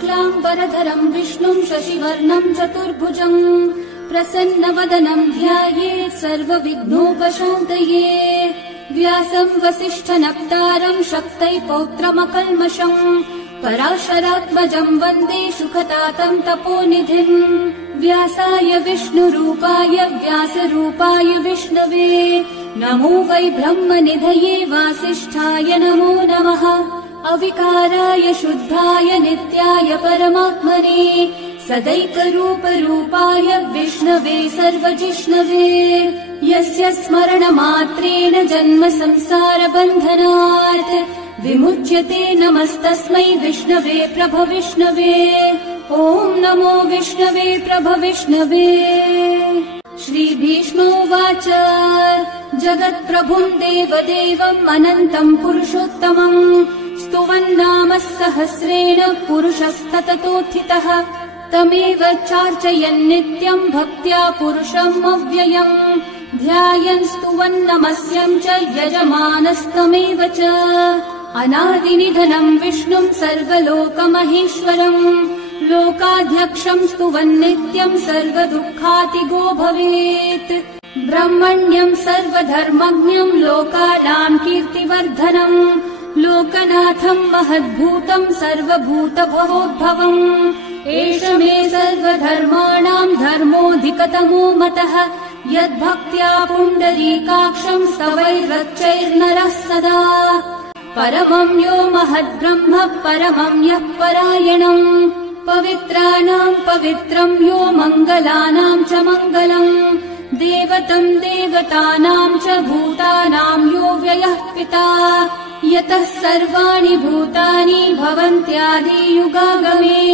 शुक्लाम्बरधरम् विष्णुम् शशिवर्णम् चतुर्भुजम् प्रसन्नवदनम् ध्यायेत् सर्वविघ्नोपशान्तये। व्यासम् वसिष्ठनप्तारम् शक्तै पौत्रमकल्मषम् पराशरात्मजम् वन्दे सुखतातम् तपोनिधिम्। व्यासाय विष्णुरूपाय व्यासरूपाय विष्णवे नमो वै ब्रह्मनिधये वासिष्ठाय नमो नमः। अविकाराय शुद्धाय नित्याय परमात्मने सदैकरूपरूपाय विष्णवे सर्वजिष्णवे। यस्य स्मरणमात्रेण जन्म संसारबन्धनात् विमुच्यते नमस्तस्मै विष्णवे प्रभविष्णवे। ॐ नमो विष्णवे प्रभविष्णवे। श्रीभीष्मोवाच जगत्प्रभुम् देवदेवम् अनन्तम् पुरुषोत्तमम् स्तुवन्नाम सहस्रेण पुरुषस्तततोत्थितः तमेव चार्चयन् नित्यम् भक्त्या पुरुषम् अव्ययम् ध्यायन् स्तुवन्नमस्यम् च यजमानस्तमेव च। अनादिनिधनम् विष्णुम् सर्वलोकमहेश्वरम् लोकाध्यक्षम् स्तुवन्नित्यम् सर्वदुःखातिगो भवेत्। ब्रह्मण्यम् सर्वधर्मज्ञम् लोकानाम् कीर्तिवर्धनम् लोकनाथम् महद्भूतम् सर्वभूतभवोद्भवम् एष मे सर्वधर्माणाम् धर्मोऽधिकतमो मतः यद्भक्त्या पुण्डरीकाक्षम् स्तवैरर्चैर्नरः सदा। परमम् यो महद्ब्रह्म परमम् यः परायणम् पवित्राणाम् पवित्रम् यो मङ्गलानाम् च मङ्गलम् देवतम् देवतानाम् च भूतानाम् यो व्ययः पिता यतः सर्वाणि भूतानि भवन्त्यादियुगागमे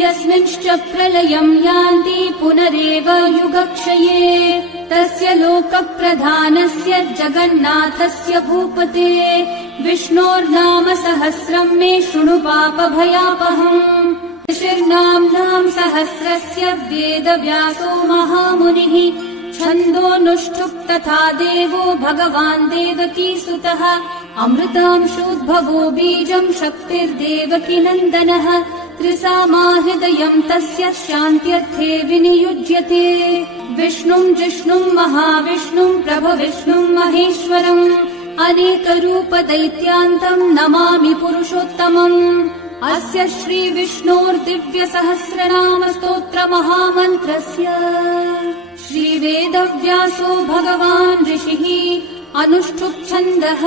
यस्मिंश्च प्रलयम् यान्ति पुनरेव युगक्षये तस्य लोकप्रधानस्य जगन्नाथस्य भूपते विष्णोर्नाम सहस्रम् मे शृणु पापभयापहम्। ऋषिर्नाम्नाम् सहस्रस्य वेदव्यासो महामुनिः छन्दोऽनुष्ठुप् तथा देवो भगवान् देवकीसुतः अमृतांशोद्भवो बीजम् शक्तिर्देवकी नन्दनः त्रिसामाहृदयम् तस्य शान्त्यर्थे विनियुज्यते। विष्णुम् जिष्णुम् महाविष्णुम् प्रभविष्णुम् महेश्वरम् अनेकरूपदैत्यान्तम् नमामि पुरुषोत्तमम्। अस्य श्रीविष्णोर्दिव्यसहस्रनाम स्तोत्रमहामन्त्रस्य श्रीवेदव्यासो भगवान् ऋषिः अनुष्ठुप्छन्दः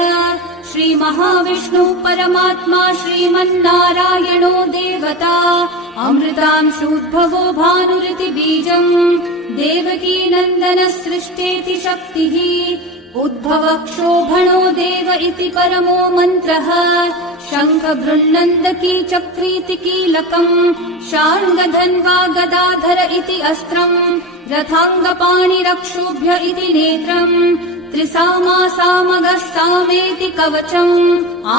श्रीमहाविष्णुः परमात्मा श्रीमन्नारायणो देवता अमृतांशोद्भवो भानुरिति बीजम् देवकी नन्दनः सृष्टेति शक्तिः उद्भवक्षोभणो देव इति परमो मन्त्रः शङ्खभृन्नन्दकी चक्रीति कीलकम् शार्ङ्गधन्वा गदाधर इति अस्त्रम् रथाङ्गपाणिरक्षोभ्य इति नेत्रम् त्रिसामासामगः सामेति कवचम्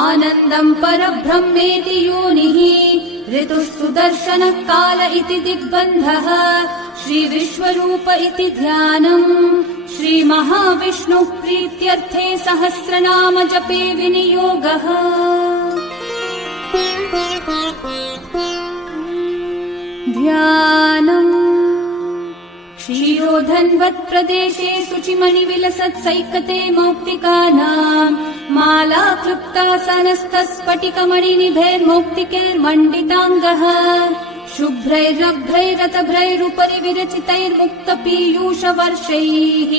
आनन्दम् परब्रह्मेति योनिः ऋतुः सुदर्शनः काल इति दिग्बन्धः श्रीविश्वरूप इति ध्यानम् श्रीमहाविष्णुः प्रीत्यर्थे सहस्रनाम जपे विनियोगः। ध्यानम् क्षीरोधन्वत्प्रदेशे शुचिमणिविलसत्सैकते मौक्तिकानाम् माला क्लृप्तासनस्तस्फटिकमणिनिभैर्मौक्तिकैर्मण्डिताङ्गः शुभ्रैरभ्रैरतभ्रैरुपरि विरचितैर्मुक्तपीयूषवर्षैः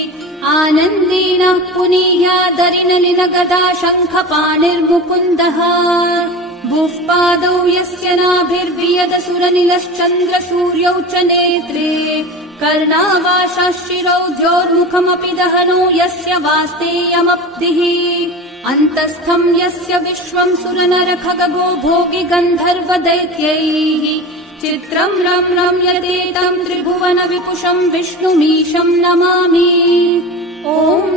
आनन्देन पुनीयादरिनलिनगदा शङ्खपाणिर्मुकुन्दः भुः पादौ यस्य नाभिर्वियदसुरनिलश्चन्द्रसूर्यौ च नेत्रे कर्णावाशाश्चिरौ द्योर्मुखमपि दहनो यस्य वास्तेयमब्धिः अन्तस्थम् यस्य विश्वम् सुरनरखगो भोगि गन्धर्वदैत्यैः चित्रम् रम् रम्यतेतम् त्रिभुवन विपुषम् विष्णुमीशम् नमामि। ॐ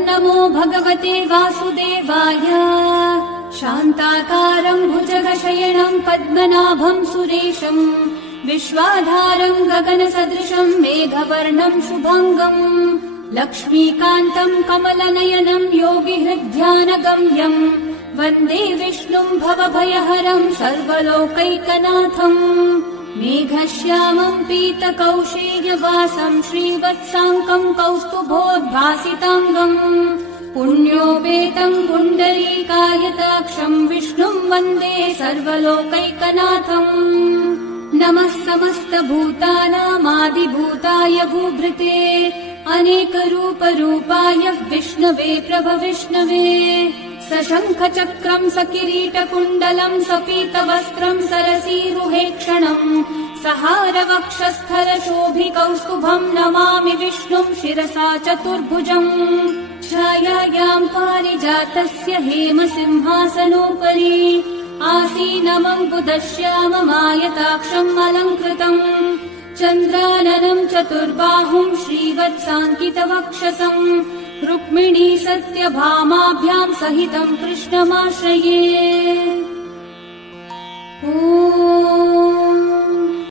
नमो भगवते वासुदेवाय। शान्ताकारम् भुजगशयनम् पद्मनाभम् सुरेशम् विश्वाधारम् गगनसदृशम् मेघवर्णम् शुभाङ्गम् लक्ष्मीकान्तम् कमलनयनम् योगिहृद्ध्यानगम्यम् वन्दे विष्णुम् भवभयहरम् सर्वलोकैकनाथम् मेघश्यामम् पीतकौशेयवासम् श्रीवत्साङ्कम् कौस्तुभोद्भासिताङ्गम् पुण्योपेतम् पुण्डरीकायताक्षम् विष्णुम् वन्दे सर्वलोकैकनाथम् नमः समस्तभूतानामादिभूताय भूभृते अनेकरूपरूपाय विष्णवे प्रभविष्णवे सशङ्खचक्रम् सकिरीटकुण्डलम् सपीतवस्त्रम् सरसीरुहेक्षणम् सहारवक्षस्थलशोभिकौस्तुभम् नमामि विष्णुम् शिरसा चतुर्भुजम् छायायाम् पारिजातस्य हेमसिंहासनोपरि आसीनमङ्कुदश्याममायताक्षम् अलङ्कृतम् चन्द्राननम् चतुर्बाहुम् श्रीवत्साङ्कितवक्षसम् रुक्मिणी सत्यभामाभ्याम् सहितम् कृष्णमाश्रये